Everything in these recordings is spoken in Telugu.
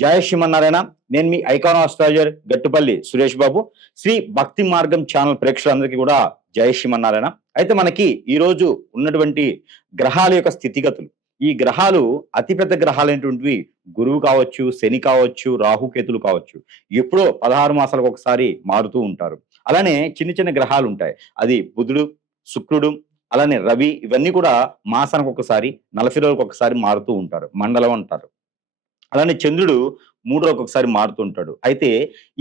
జయ శ్రీమన్నారాయణ. నేను మీ ఐకాన్ ఆస్ట్రాలజర్ గట్టుపల్లి సురేష్ బాబు. శ్రీ భక్తి మార్గం ఛానల్ ప్రేక్షకులందరికీ కూడా జయ శ్రీమన్నారాయణ. అయితే మనకి ఈరోజు ఉన్నటువంటి గ్రహాల యొక్క స్థితిగతులు, ఈ గ్రహాలు అతిపెద్ద గ్రహాలైనటువంటివి గురువు కావచ్చు, శని కావచ్చు, రాహుకేతులు కావచ్చు. ఎప్పుడో 16 మాసాలకు ఒకసారి మారుతూ ఉంటారు. అలానే చిన్న చిన్న గ్రహాలు ఉంటాయి. అది బుధుడు, శుక్రుడు, అలానే రవి, ఇవన్నీ కూడా మాసానికి ఒకసారి, 40 రోజులకు ఒకసారి మారుతూ ఉంటారు. మండలం అంటారు. అలానే చంద్రుడు 3 రోజులకు ఒకసారి మారుతుంటాడు. అయితే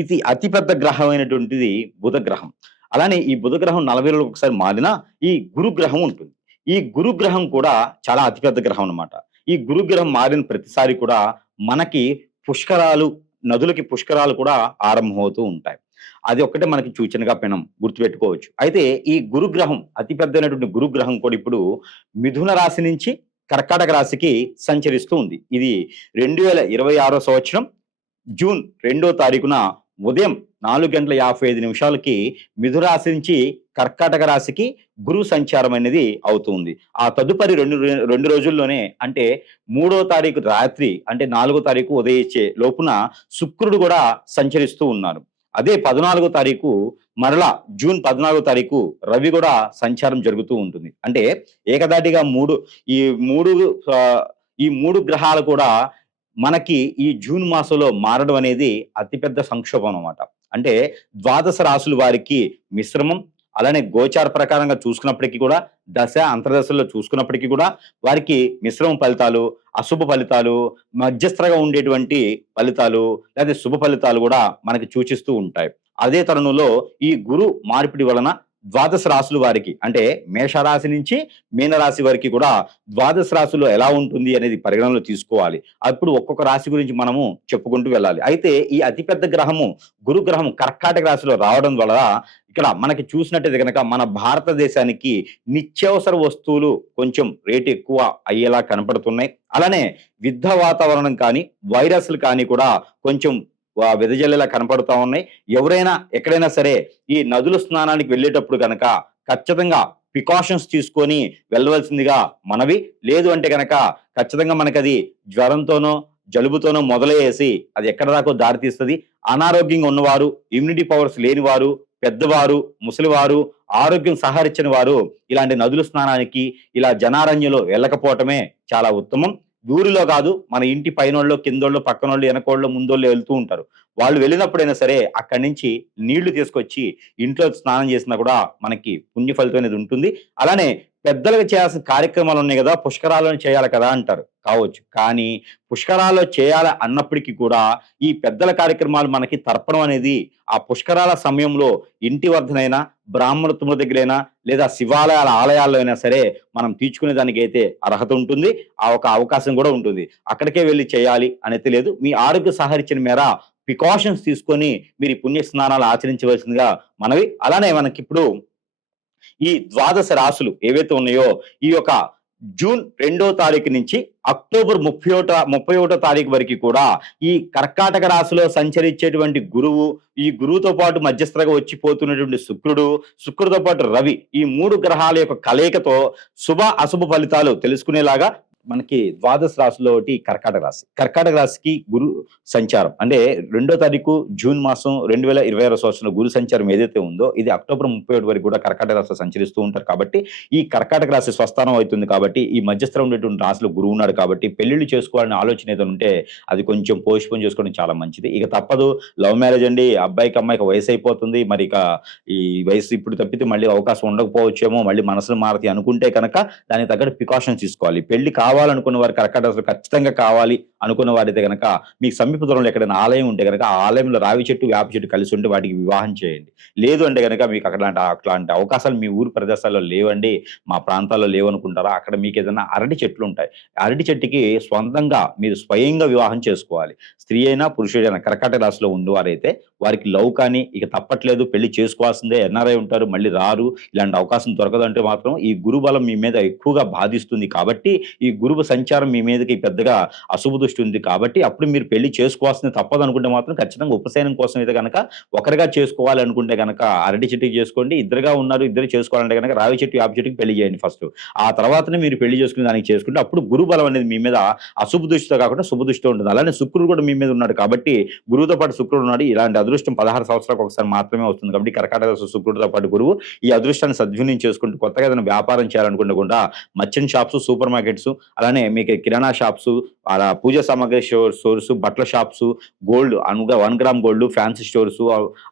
ఇది అతిపెద్ద గ్రహం అయినటువంటిది బుధ గ్రహం. అలానే ఈ బుధ గ్రహం 40 రోజులకు ఒకసారి మారినా ఈ గురు గ్రహం ఉంటుంది. ఈ గురు గ్రహం కూడా చాలా అతిపెద్ద గ్రహం అన్నమాట. ఈ గురు గ్రహం మారిన ప్రతిసారి కూడా మనకి పుష్కరాలు, నదులకి పుష్కరాలు కూడా ఆరంభమవుతూ ఉంటాయి. అది ఒక్కటే మనకి సూచనగా మనం గుర్తుపెట్టుకోవచ్చు. అయితే ఈ గురుగ్రహం, అతిపెద్దైనటువంటి గురుగ్రహం కూడా ఇప్పుడు మిథున రాశి నుంచి కర్కాటక రాశికి సంచరిస్తూ ఉంది. ఇది 2026 సంవత్సరం జూన్ 2వ తారీఖున ఉదయం 4:55 మిథున రాశి నుంచి కర్కాటక రాశికి గురు సంచారం అనేది అవుతుంది. ఆ తదుపరి రెండు రోజుల్లోనే, అంటే 3వ తారీఖు రాత్రి, అంటే 4వ తారీఖు ఉదయించే లోపున శుక్రుడు కూడా సంచరిస్తూ ఉన్నారు. అదే 14వ తారీఖు మరలా జూన్ 14వ తారీఖు రవి కూడా సంచారం జరుగుతూ ఉంటుంది. అంటే ఏకదాటిగా ఈ మూడు ఈ మూడు గ్రహాలు కూడా మనకి ఈ జూన్ మాసంలో మారడం అనేది అతిపెద్ద సంక్షోభం అన్నమాట. అంటే ద్వాదశ రాశుల వారికి మిశ్రమం, అలానే గోచార ప్రకారంగా చూసుకున్నప్పటికీ కూడా, దశ అంతర్దశల్లో చూసుకున్నప్పటికీ కూడా వారికి మిశ్రమ ఫలితాలు, అశుభ ఫలితాలు, మధ్యస్థంగా ఉండేటువంటి ఫలితాలు లేదా శుభ ఫలితాలు కూడా మనకి సూచిస్తూ ఉంటాయి. అదే తరుణంలో ఈ గురు మార్పిడి వలన ద్వాదశ రాశుల వారికి, అంటే మేషరాశి నుంచి మీనరాశి వారికి కూడా ద్వాదశ రాశిలో ఎలా ఉంటుంది అనేది పరిగణనలో తీసుకోవాలి. అప్పుడు ఒక్కొక్క రాశి గురించి మనము చెప్పుకుంటూ వెళ్ళాలి. అయితే ఈ అతిపెద్ద గ్రహము గురు గ్రహం కర్కాటక రాశిలో రావడం వల్ల ఇక్కడ మనకి చూసినట్టయితే కనుక మన భారతదేశానికి నిత్యావసర వస్తువులు కొంచెం రేటు ఎక్కువ అయ్యేలా కనపడుతున్నాయి. అలానే యుద్ధ వాతావరణం కానీ, వైరస్లు కానీ కూడా కొంచెం వెదజల్లేలా కనపడుతూ ఉన్నాయి. ఎవరైనా ఎక్కడైనా సరే ఈ నదుల స్నానానికి వెళ్ళేటప్పుడు కనుక ఖచ్చితంగా ప్రికాషన్స్ తీసుకొని వెళ్ళవలసిందిగా మనవి. లేదు అంటే కనుక ఖచ్చితంగా మనకి అది జ్వరంతోనో జలుబుతోనో మొదలయ్యేసి అది ఎక్కడ దాకో దారితీస్తుంది. అనారోగ్యంగా ఉన్నవారు, ఇమ్యూనిటీ పవర్స్ లేనివారు, పెద్దవారు, ముసలివారు, ఆరోగ్యం సహకరించని వారు ఇలాంటి నదుల స్నానానికి, ఇలా జనారణ్యంలో వెళ్ళకపోవటమే చాలా ఉత్తమం. ఊరిలో కాదు, మన ఇంటి పైనోళ్ళు, కిందోళ్ళు, పక్కనోళ్ళు, వెనకోళ్ళు, ముందోళ్ళు వెళ్తూ ఉంటారు. వాళ్ళు వెళ్ళినప్పుడైనా సరే అక్కడి నుంచి నీళ్లు తీసుకొచ్చి ఇంట్లో స్నానం చేసినా కూడా మనకి పుణ్య ఫలితం అనేది ఉంటుంది. అలానే పెద్దలకు చేయాల్సిన కార్యక్రమాలు ఉన్నాయి కదా, పుష్కరాలను చేయాలి కదా అంటారు. కావచ్చు, కానీ పుష్కరాలు చేయాలి అన్నప్పటికీ కూడా ఈ పెద్దల కార్యక్రమాలు మనకి తర్పణం అనేది ఆ పుష్కరాల సమయంలో ఇంటి వద్దనైనా, బ్రాహ్మణత్వముల దగ్గరైనా, లేదా శివాలయాల ఆలయాల్లో అయినా సరే మనం తీర్చుకునే దానికి అయితే అర్హత ఉంటుంది. ఆ ఒక అవకాశం కూడా ఉంటుంది. అక్కడికే వెళ్ళి చేయాలి అనేది లేదు. మీ ఆరోగ్య సహకరించిన మేర ప్రికాషన్స్ తీసుకొని మీరు ఈ పుణ్య స్నానాలు ఆచరించవలసిందిగా మనవి. అలానే మనకిప్పుడు ఈ ద్వాదశ రాశులు ఏవైతే ఉన్నాయో, ఈ యొక్క జూన్ 2వ తారీఖు నుంచి అక్టోబర్ 31వ తారీఖు వరకు కూడా ఈ కర్కాటక రాశిలో సంచరించేటువంటి గురువు, ఈ గురువుతో పాటు మధ్యస్థంగా వచ్చిపోతున్నటువంటి శుక్రుడితో పాటు రవి, ఈ 3 గ్రహాల యొక్క కలయికతో శుభ అశుభ ఫలితాలు తెలుసుకునేలాగా మనకి ద్వాదశ రాశిలో ఒకటి కర్కాటక రాశి. కర్కాటక రాశికి గురు సంచారం, అంటే 2వ తారీఖు జూన్ మాసం 2026 సంవత్సరంలో గురు సంచారం ఏదైతే ఉందో ఇది అక్టోబర్ 31 వరకు కూడా కర్కాటక రాశిలో సంచరిస్తూ ఉంటారు. కాబట్టి ఈ కర్కాటక రాశి స్వస్థానం అవుతుంది. కాబట్టి ఈ మధ్యస్థం ఉండేటువంటి రాశిలో గురువు ఉన్నాడు. కాబట్టి పెళ్లిళ్ళు చేసుకోవాలని ఆలోచన ఏదైనా ఉంటే అది కొంచెం పోస్ట్పోన్ చేసుకోవడం చాలా మంచిది. ఇక తప్పదు, లవ్ మ్యారేజ్ అండి, అబ్బాయికి అమ్మాయికి వయసు అయిపోతుంది, మరి ఇక ఈ వయసు ఇప్పుడు తప్పితే మళ్ళీ అవకాశం ఉండకపోవచ్చేమో, మళ్ళీ మనసులు మారతి అనుకుంటే కనుక దానికి తగ్గట్టు ప్రికాషన్స్ తీసుకోవాలి. పెళ్లి కావాలనుకున్న వారు కర్కాటక రాశిలో ఖచ్చితంగా కావాలి అనుకున్న వారైతే కనుక మీకు సమీప దూరంలో ఎక్కడైనా ఆలయం ఉంటే కనుక ఆ ఆలయంలో రావి చెట్టు, వేప చెట్టు కలిసి ఉంటే వాటికి వివాహం చేయండి. లేదు అంటే కనుక మీకు అట్లాంటి అవకాశాలు మీ ఊరు ప్రదేశాల్లో లేవండి, మా ప్రాంతాల్లో లేవనుకుంటారా, అక్కడ మీకు ఏదైనా అరటి చెట్లు ఉంటాయి. అరటి చెట్టుకి స్వంతంగా మీరు స్వయంగా వివాహం చేసుకోవాలి. స్త్రీ అయినా పురుషుడైనా కర్కాటక రాశిలో ఉండేవారైతే వారికి లవ్ కానీ ఇక తప్పట్లేదు, పెళ్లి చేసుకోవాల్సిందే, ఎన్ఆర్ఐ ఉంటారు, మళ్ళీ రారు, ఇలాంటి అవకాశం దొరకదంటే మాత్రం ఈ గురు బలం మీ మీద ఎక్కువగా బాధిస్తుంది. కాబట్టి ఈ గురువు సంచారం మీ మీదకి పెద్దగా అశుభ దృష్టి ఉంది కాబట్టి అప్పుడు మీరు పెళ్లి చేసుకోవాల్సింది తప్పదనుకుంటే మాత్రం ఖచ్చితంగా ఉపశమనం కోసం అయితే గనక ఒకరిగా చేసుకోవాలనుకుంటే గనక అరటి చెట్టుకి చేసుకోండి. ఇద్దరుగా ఉన్నారు, ఇద్దరు చేసుకోవాలంటే గనక రావి చెట్టు, యాప చెట్టుకి పెళ్లి చేయండి ఫస్ట్. ఆ తర్వాతనే మీరు పెళ్లి చేసుకునే దానికి చేసుకుంటే అప్పుడు గురు బలం అనేది మీ మీద అశుభ దృష్టితో కాకుండా శుభ దృష్టితో ఉంటుంది. అలానే శుక్రుడు కూడా మీ మీద ఉన్నాడు కాబట్టి గురువుతో పాటు శుక్రుడు ఉన్నాడు. ఇలాంటి అదృష్టం 16 సంవత్సరాలకు ఒకసారి మాత్రమే వస్తుంది కాబట్టి కర్కాటక రాశి శుక్రుడితో పాటు గురువు ఈ అదృష్టాన్ని సద్వినియోగం చేసుకుంటూ కొత్తగా ఏదైనా వ్యాపారం చేయాలనుకుంటే కూడా మర్చెంట్ షాప్స్, సూపర్ మార్కెట్స్, అలానే మీకు కిరాణా షాప్స్, అలా పూజ సామాగ్రి స్టోర్స్, బట్టల shops, gold 1 gram gold, fancy stores,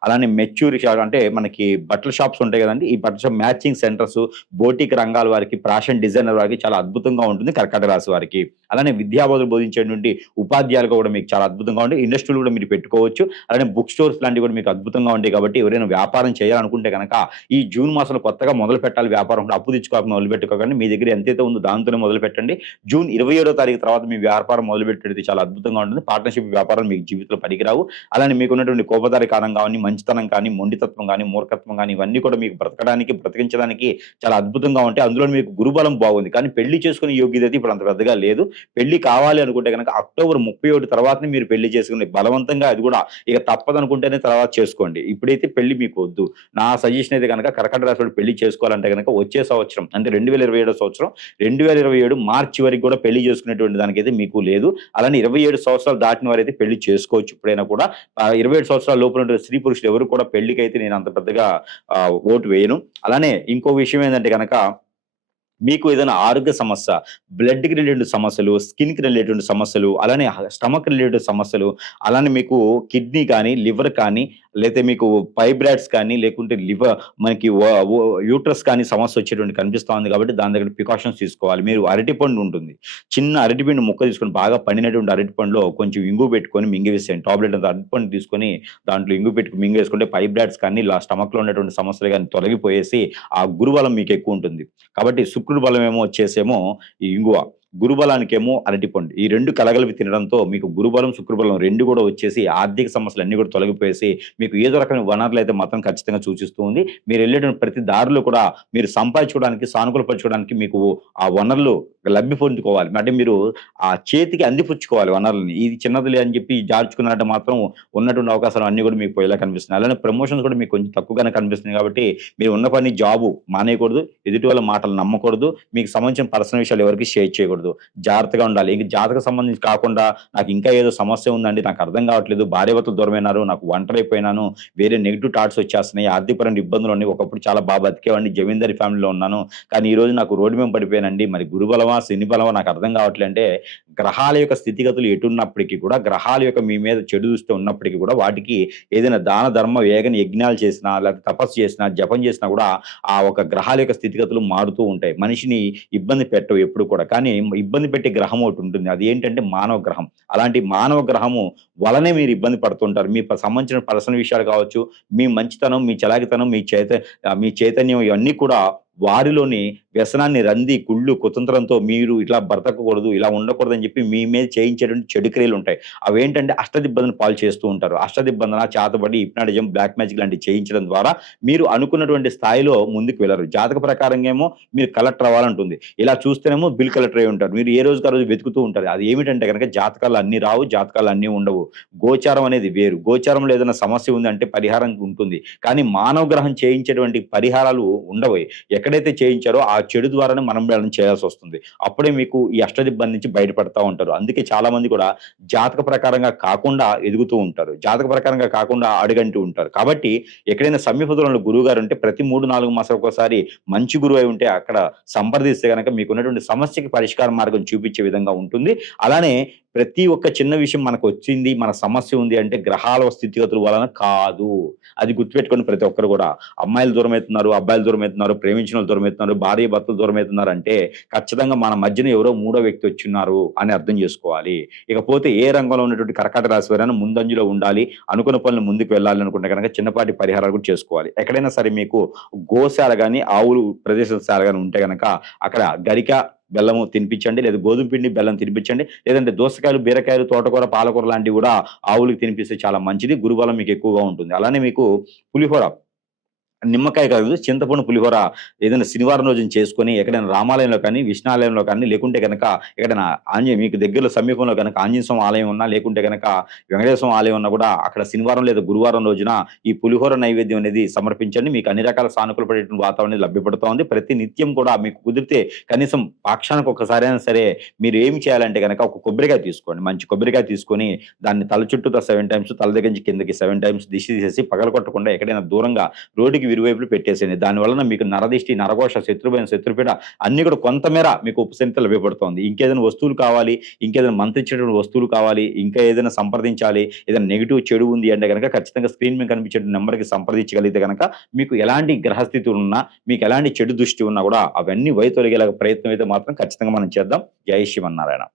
అలానే మెచ్యూరి అంటే మనకి బట్టల షాప్స్ ఉంటాయి కదండి. ఈ బట్టల షాప్ మ్యాచింగ్ సెంటర్స్, బోటిక్ రంగాల వారికి, ఫ్యాషన్ డిజైనర్ వారికి చాలా అద్భుతంగా ఉంటుంది కర్కాటక రాశి వారికి. అలానే విద్యాబోధులు బోధించేటువంటి ఉపాధ్యాయులుగా కూడా మీకు చాలా అద్భుతంగా ఉంటాయి. ఇండస్ట్రీలు కూడా మీరు పెట్టుకోవచ్చు. అలానే బుక్ స్టోర్స్ లాంటివి కూడా మీకు అద్భుతంగా ఉంటాయి కాబట్టి ఎవరైనా వ్యాపారం చేయాలనుకుంటే కనుక ఈ జూన్ మాసంలో కొత్తగా మొదలు పెట్టాలి వ్యాపారం, అప్పు తెచ్చుకోకుండా మొదలు పెట్టుకోకండి. మీ దగ్గర ఎంతైతే ఉందో దాంతోనే మొదలు పెట్టండి. జూన్ 27వ తారీఖు తర్వాత మీ వ్యాపారం మొదలు పెట్టేది చాలా అద్భుతంగా ఉంటుంది. పార్ట్నర్షిప్ వ్యాపారం మీకు జీవితంలో పనికిరావు. అలానే మీకున్నటువంటి కోపదారికానం కానీ, మంచితనం కానీ, మొండితత్వం కానీ, మూర్ఖత్వం కానీ ఇవన్నీ కూడా మీకు బ్రతికించడానికి చాలా అద్భుతంగా ఉంటాయి. అందులో మీకు గురుబలం బాగుంది. కానీ పెళ్లి చేసుకునే యోగ్యత అయితే ఇప్పుడు అంత పెద్దగా లేదు. పెళ్లి కావాలి అనుకుంటే కనుక అక్టోబర్ 31 తర్వాతనే మీరు పెళ్లి చేసుకుని బలవంతంగా అది కూడా ఇక తప్పదనుకుంటేనే తర్వాత చేసుకోండి. ఇప్పుడైతే పెళ్లి మీకు వద్దు. నా సజెషన్ అయితే కనుక కర్కాటక రాశి పెళ్లి చేసుకోవాలంటే కనుక వచ్చే సంవత్సరం అంటే 2027 సంవత్సరం 2027 మార్చి వరకు కూడా పెళ్లి చేసుకునేటువంటి దానికైతే మీకు లేదు. అలానే 27 సంవత్సరాలు దాటిన వారైతే పెళ్లి చేసుకోవచ్చు ఇప్పుడైనా కూడా. 27 సంవత్సరాల లోపల స్త్రీ పురుషులు ఎవరు కూడా పెళ్లికైతే నేను అంత పెద్దగా ఓటు వేయను. అలానే ఇంకో విషయం ఏంటంటే కనుక మీకు ఏదైనా ఆరోగ్య సమస్య, బ్లడ్‌కి రిలేటెడ్ సమస్యలు, స్కిన్‌కి రిలేటెడ్ సమస్యలు, అలానే స్టమక్ రిలేటెడ్ సమస్యలు, అలానే మీకు కిడ్నీ కానీ, లివర్ కానీ, లేతే మీకు ఫైబ్రాయిడ్స్ కానీ, లేకుంటే మనకి యూట్రస్ కానీ సమస్య వచ్చేటువంటి కనిపిస్తా ఉంది కాబట్టి దాని దగ్గర ప్రికాషన్స్ తీసుకోవాలి. మీరు అరటిపండు ఉంటుంది. చిన్న అరటిపండు ముక్క తీసుకొని బాగా పండినటువంటి అరటిపండులో కొంచెం ఇంగు పెట్టుకొని మింగివేసేయండి. టాబ్లెట్ అంత అరటిపండు తీసుకొని దాంట్లో ఇంగు పెట్టుకొని మింగేసుకుంటే ఫైబ్రాయిడ్స్ కానీ, స్టమక్‌లో ఉన్నటువంటి సమస్యలు గాని తొలగిపోయేసి ఆ గురుబలం మీకు ఎక్కువ ఉంటుంది. కాబట్టి శుక్రుడు బలమేమో వచ్చేసేమో ఈ ఇంగువ. గురుబలానికేమో అరటిపండు. ఈ 2 కలగలిపి తినడంతో మీకు గురుబలం, శుక్రబలం 2 కూడా వచ్చేసి ఆర్థిక సమస్యలన్నీ కూడా తొలగిపోయేసి మీకు ఏదో రకమైన వనరులైతే మాత్రం ఖచ్చితంగా సూచిస్తూ ఉంది. మీరెళ్ళేటువంటి ప్రతి దారిలో కూడా మీరు సంపాదించుకోవడానికి, సానుకూలపరచుకోవడానికి మీకు ఆ వనరులు లబ్ధి పొందుకోవాలి. అంటే మీరు ఆ చేతికి అందిపుచ్చుకోవాలి వనరులని. ఇది చిన్నదిలే అని చెప్పి జార్చుకున్నట్టు మాత్రం ఉన్నటువంటి అవకాశాలు అన్నీ కూడా మీకు పోయేలా కనిపిస్తున్నాయి. అలానే ప్రమోషన్స్ కూడా మీకు కొంచెం తక్కువగానే కనిపిస్తున్నాయి కాబట్టి మీరు ఉన్న పని జాబు మానేయకూడదు. ఎదుటి వాళ్ళ మాటలు నమ్మకూడదు. మీకు సంబంధించిన పర్సనల్ విషయాలు ఎవరికీ షేర్ చేయకూడదు. జాగ్రత్తగా ఉండాలి. ఇంక జాతక సంబంధించి కాకుండా నాకు ఇంకా ఏదో సమస్య ఉందండి, నాకు అర్థం కావట్లేదు, భార్యాభర్తలు దూరమైనారు, నాకు ఒంటరైపోయినాను, వేరే నెగెటివ్ థాట్స్ వచ్చేస్తున్నాయి, ఆర్థికపరమైన ఇబ్బందులు ఉన్నాయి, ఒకప్పుడు చాలా బాగా బతికేవాడిని, జమీందారీ ఫ్యామిలీలో ఉన్నాను, కానీ ఈ రోజు నాకు రోడ్డు మీద పడిపోయానండి, మరి గురుబలమా శని బలమా నాకు అర్థం కావట్లేదు అంటే గ్రహాల యొక్క స్థితిగతులు ఎటున్నప్పటికీ కూడా, గ్రహాల యొక్క మీ మీద చెడు దృష్టి ఉన్నప్పటికీ కూడా వాటికి ఏదైనా దాన ధర్మ వేగన యజ్ఞాలు చేసినా లేకపోతే తపస్సు చేసినా జపం చేసినా కూడా ఆ ఒక గ్రహాల యొక్క స్థితిగతులు మారుతూ ఉంటాయి. మనిషిని ఇబ్బంది పెట్టవు ఎప్పుడు కూడా. కానీ ఇబ్బంది పెట్టే గ్రహం ఒకటి ఉంటుంది. అది ఏంటంటే మానవ గ్రహం. అలాంటి మానవ గ్రహము వలనే మీరు ఇబ్బంది పడుతుంటారు. మీ సంబంధించిన పర్సనల్ విషయాలు కావచ్చు, మీ మంచితనం, మీ చలాకితనం, మీ చైతన్యం ఇవన్నీ కూడా వారిలోని వ్యసనాన్ని, రంది, కుళ్ళు, కుతంత్రంతో మీరు ఇట్లా బ్రతకకూడదు, ఇలా ఉండకూడదని చెప్పి మీ మీద చేయించేటువంటి చెడు క్రియలు ఉంటాయి. అవేంటంటే అష్టదిబ్బలను పాలు చేస్తూ ఉంటారు. అష్టదిబ్బందన, చేతబడి, హిప్నాటిజం, బ్లాక్ మ్యాజిక్ లాంటివి చేయించడం ద్వారా మీరు అనుకున్నటువంటి స్థాయిలో ముందుకు వెళ్లరు. జాతక ప్రకారంగా ఏమో మీరు కలెక్టర్ అవ్వాలంటుంది. ఇలా చూస్తేనేమో బిల్ కలెక్టర్ అయి ఉంటారు. మీరు ఏ రోజుకి ఆ రోజు వెతుకుతూ ఉంటారు. అది ఏమిటంటే కనుక జాతకాలు అన్నీ రావు, జాతకాలు అన్నీ ఉండవు. గోచారం అనేది వేరు. గోచారంలో ఏదైనా సమస్య ఉందంటే పరిహారం ఉంటుంది. కానీ మానవ గ్రహం చేయించేటువంటి పరిహారాలు ఉండవు. ఎక్కడైతే చేయించారో ఆ చెడు ద్వారానే మనం వాళ్ళని చేయాల్సి వస్తుంది. అప్పుడే మీకు ఈ అష్టదిబ్బం నుంచి బయటపడతా ఉంటారు. అందుకే చాలా మంది కూడా జాతక ప్రకారంగా కాకుండా ఎదుగుతూ ఉంటారు. జాతక ప్రకారంగా కాకుండా అడుగంటూ ఉంటారు. కాబట్టి ఎక్కడైనా సమీప దూరంలో గురువు గారు ఉంటే ప్రతి 3-4 మాసాలకు ఒకసారి మంచి గురువు అయి ఉంటే అక్కడ సంప్రదిస్తే గనక మీకున్నటువంటి సమస్యకి పరిష్కార మార్గం చూపించే విధంగా ఉంటుంది. అలానే ప్రతి ఒక్క చిన్న విషయం మనకు వచ్చింది, మన సమస్య ఉంది అంటే గ్రహాల స్థితిగతుల వలన కాదు. అది గుర్తుపెట్టుకొని ప్రతి ఒక్కరు కూడా అమ్మాయిలు దూరమవుతున్నారు, అబ్బాయిలు దూరమవుతున్నారు, ప్రేమించిన వాళ్ళు దూరమవుతున్నారు, భార్య భర్తలు దూరమవుతున్నారు అంటే ఖచ్చితంగా మన మధ్యన ఎవరో మూడో వ్యక్తి వచ్చున్నారు అని అర్థం చేసుకోవాలి. ఇకపోతే ఏ రంగంలో ఉన్నటువంటి కర్కాటక రాశి వారైనా ముందంజలో ఉండాలి, అనుకున్న పనులు ముందుకు వెళ్ళాలి అనుకుంటే కనుక చిన్నపాటి పరిహారాలు కూడా చేసుకోవాలి. ఎక్కడైనా సరే మీకు గోశాల గాని, ఆవులు ప్రదేశాల గాని ఉంటే గనక అక్కడ గరిక బెల్లము తినిపించండి, లేదా గోధుమ పిండి బెల్లం తినిపించండి, లేదంటే దోసకాయలు, బీరకాయలు, తోటకూర, పాలకూర లాంటివి కూడా ఆవులకు తినిపిస్తే చాలా మంచిది. గురుబలం మీకు ఎక్కువగా ఉంటుంది. అలానే మీకు పులిహోర నిమ్మకాయ కాదు, చింతపండు పులిహోర ఏదైనా శనివారం రోజున చేసుకొని ఎక్కడైనా రామాలయంలో కానీ, విష్ణాలయంలో కానీ, లేకుంటే గనక ఎక్కడైనా మీకు దగ్గరలో సమీపంలో గనక ఆంజనేయ స్వామి ఆలయం ఉన్నా, లేకుంటే గనక వెంకటేశ్వర స్వామి ఆలయం ఉన్నా కూడా అక్కడ శనివారం లేదా గురువారం రోజున ఈ పులిహోర నైవేద్యం అనేది సమర్పించండి. మీకు అన్ని రకాల సానుకూల పడేటువంటి వాతావరణం అనేది లభ్యపడుతూ ఉంది. ప్రతి నిత్యం కూడా మీకు కుదిరితే కనీసం పాక్షానికి ఒక్కసారైనా సరే మీరు ఏమి చేయాలంటే గనక ఒక కొబ్బరికాయ తీసుకోండి. మంచి కొబ్బరికాయ తీసుకొని దాన్ని తల చుట్టూతా 7 టైమ్స్, తల దగ్గర నుంచి కిందకి 7 టైమ్స్ దిష్టి తీసేసి పగలగొట్టకుండా ఎక్కడైనా దూరంగా రోడ్డుకి ఇరువైపులు పెట్టేసేయండి. దాని వలన మీకు నరదిష్టి, నరఘోష, శత్రుభయం, శత్రుపీడ అన్ని కూడా కొంతమేర మీకు ఉపశమనత లభ్యపడుతోంది. ఇంకేదైనా వస్తువులు కావాలి, ఇంకేదైనా మంత్రించేటువంటి వస్తువులు కావాలి, ఇంకా ఏదైనా సంప్రదించాలి, ఏదైనా నెగిటివ్ చెడు ఉంది అంటే గనక ఖచ్చితంగా స్క్రీన్ మీద కనిపించే నెంబర్‌కి సంప్రదించగలిగితే గనక మీకు ఎలాంటి గ్రహస్థితులు ఉన్నా, మీకు ఎలాంటి చెడు దృష్టి ఉన్నా కూడా అవన్నీ వైతొలగేలాగా ప్రయత్నం అయితే మాత్రం ఖచ్చితంగా మనం చేద్దాం. జై శ్రీమన్నారాయణ.